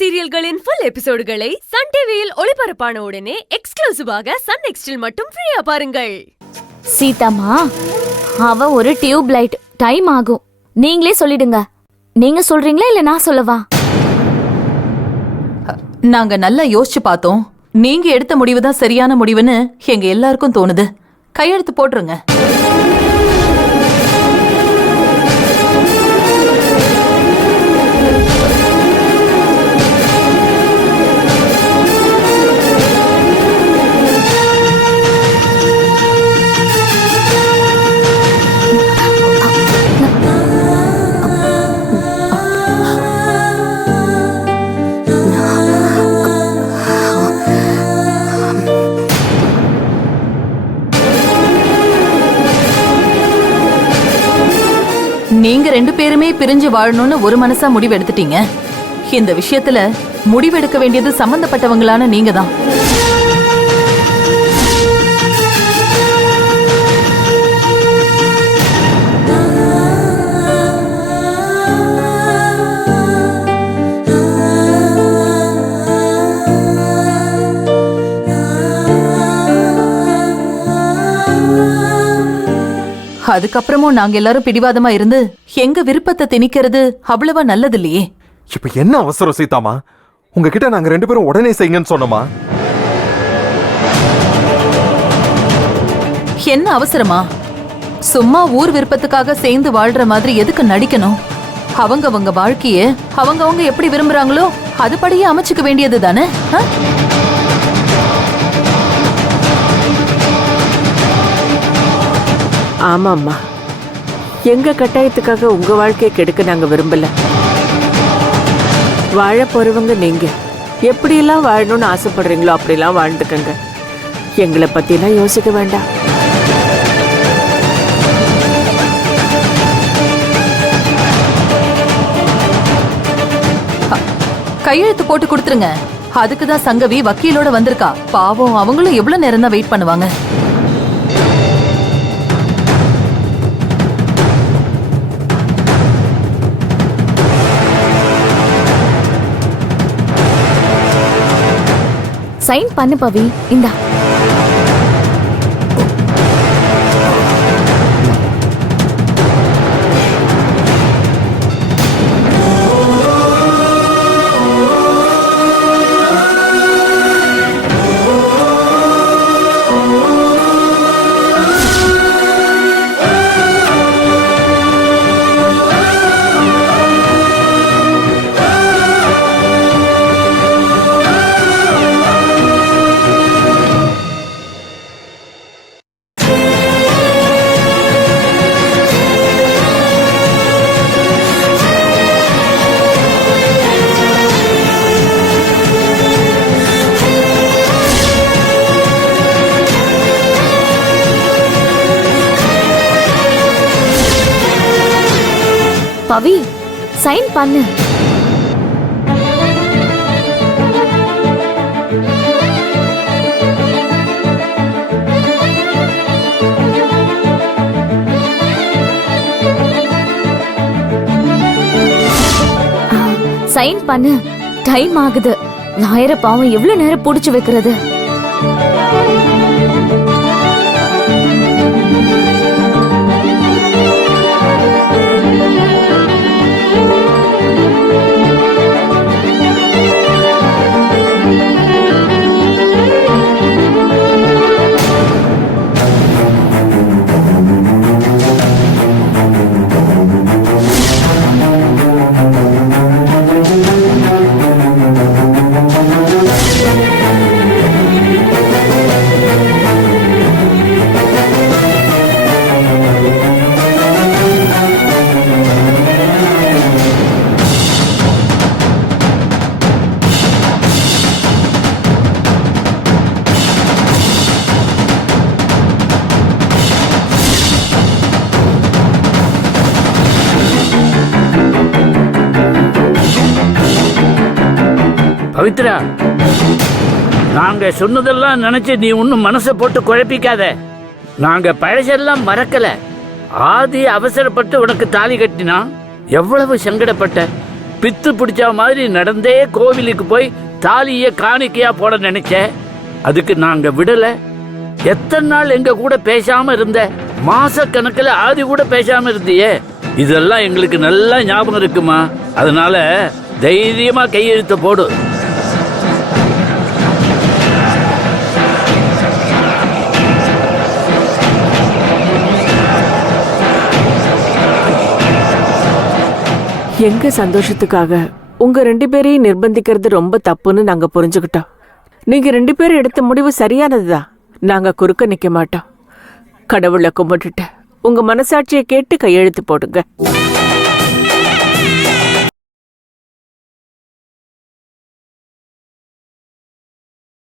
சீரியல்களின் full எபிசோடுகளை Sun டிவியில் ஒளிபரப்பான உடனே எக்ஸ்க்ளூசிவாக சன் நெக்ஸ்டில் மட்டும் ஃப்ரீயா பாருங்கள். சீதாமா, அவ ஒரு டியூப் லைட், டைம் ஆகும். நீங்களே சொல்லிடுங்க. நீங்க சொல்றீங்களா இல்ல நான் சொல்லவா? நாங்க நல்லா யோசிச்சு பார்த்தோம். நீங்க எடுத்த முடிவுதான் சரியான முடிவுன்னு எங்க எல்லாருக்கும் தோணுது. கையெழுத்து போட்டுருங்க. நீங்க ரெண்டு பேருமே பிரிஞ்சு வாழணும்னு ஒரு மனசா முடிவு எடுத்துட்டீங்க. இந்த விஷயத்துல முடிவெடுக்க வேண்டியது சம்பந்தப்பட்டவங்களான நீங்க தான். அதுக்கப்புறமும் நாங்க எல்லாரும் பிடிவாதமா இருந்து எங்க விருப்பத்தை திணிக்கிறது அவ்வளவா நல்லது இல்லையே. இப்ப என்ன அவசரம் சீதாமா? உங்ககிட்ட நாங்க ரெண்டு பேரும் உடனே செய்யுங்கன்னு சொன்னோமா? என்ன அவசரமா? சும்மா ஊர் விருப்பத்துக்காக சேர்ந்து வாழ்ற மாதிரி எதுக்கு நடிக்கணும்? அவங்க வாழ்க்கைய அவங்க எப்படி விரும்புறாங்களோ அதுபடியே அமைச்சுக்க வேண்டியது தானே. ஆமாம்மா, எங்க கட்டாயத்துக்காக உங்க வாழ்க்கையை கெடுக்க நாங்க விரும்பல. வாழ போறவங்க நீங்க எப்படியெல்லாம் வாழணும்னு ஆசைப்படுறீங்களோ அப்படிலாம் வாழ்ந்துக்கங்க. எங்களை பத்திலாம் யோசிக்க வேண்டாம். கையெழுத்து போட்டு கொடுத்துருங்க. அதுக்குதான் சங்கவி வக்கீலோட வந்திருக்கா. பாவம், அவங்களும் எவ்வளவு நேரம் தான் வெயிட் பண்ணுவாங்க. சைன் பண்ணு பவி. இந்தா. பவி, சைன் பண்ணு. சைன் பண்ணு. டைம் ஆகுது. லாயர பாவம் எவ்வளவு நேரம் புடிச்சு வைக்கிறது. பவித்ரா, நாங்க சொன்னதெல்லாம் நினைச்சு நீ ஒன்னும் மனசை போட்டு குழப்பிக்காத. நாங்க பழசெல்லாம் மறக்கல. ஆதி அவசரப்பட்டு உனக்கு தாலி கட்டினா எவ்வளவு சங்கடப்பட்ட. பித்து பிடிச்ச மாதிரி நடந்தே கோவிலுக்கு போய் தாலிய காணிக்கையா போட நினைச்சேன். அதுக்கு நாங்க விடல. எத்தனை நாள் எங்க கூட பேசாம இருந்த? மாச கணக்குல ஆதி கூட பேசாம இருந்தியே. இதெல்லாம் எங்களுக்கு நல்லா ஞாபகம் இருக்குமா. அதனால தைரியமா கையெழுத்து போடு. எங்க சந்தோஷத்துக்காக உங்க 2 பேரையும் நிர்பந்திக்கிறது ரொம்ப தப்புன்னு நாங்க புரிஞ்சுக்கிட்டோம். நீங்க 2 பேரும் எடுத்த முடிவு சரியானதுதான். நாங்க குறுக்க நிக்க மாட்டோம். கடவுளை கும்பிட்டுட்டு உங்க மனசாட்சியை கேட்டு கையெழுத்து போடுங்க.